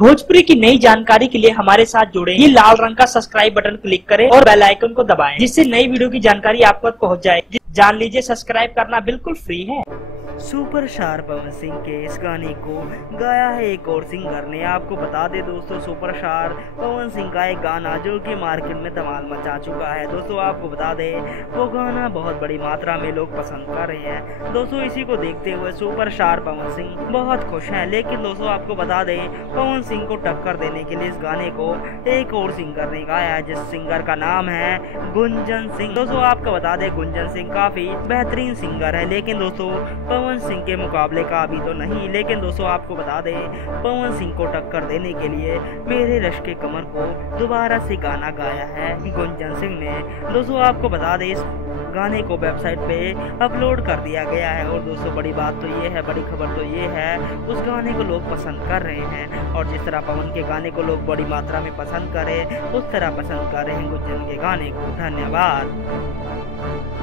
भोजपुरी की नई जानकारी के लिए हमारे साथ जुड़े। ये लाल रंग का सब्सक्राइब बटन क्लिक करें और बेल आइकन को दबाएं, जिससे नई वीडियो की जानकारी आप तक पहुंच जाए। जान लीजिए, सब्सक्राइब करना बिल्कुल फ्री है। सुपरस्टार पवन सिंह के इस गाने को गाया है एक और सिंगर ने। आपको बता दे दोस्तों, सुपरस्टार पवन सिंह का एक गाना जो कि मार्केट में धमाल मचा चुका है। दोस्तों आपको बता दे, वो गाना बहुत बड़ी मात्रा में लोग पसंद कर रहे हैं। दोस्तों इसी को देखते हुए सुपरस्टार पवन सिंह बहुत खुश हैं। लेकिन दोस्तों आपको बता दे, पवन सिंह को टक्कर देने के लिए इस गाने को एक और सिंगर ने गाया है, जिस सिंगर का नाम है गुंजन सिंह। दोस्तों आपको बता दे, गुंजन सिंह काफी बेहतरीन सिंगर है, लेकिन दोस्तों पवन सिंह के मुकाबले का अभी तो नहीं। लेकिन दोस्तों आपको बता दें, पवन सिंह को टक्कर देने के लिए मेरे रश के कमर को दोबारा से गाना गाया है गुंजन सिंह ने। दोस्तों आपको बता दें, इस गाने को वेबसाइट पे अपलोड कर दिया गया है। और दोस्तों बड़ी बात तो ये है, बड़ी खबर तो ये है, उस गाने को लोग पसंद कर रहे हैं। और जिस तरह पवन के गाने को लोग बड़ी मात्रा में पसंद करें, उस तरह पसंद कर रहे हैं गुंजन के गाने को। धन्यवाद।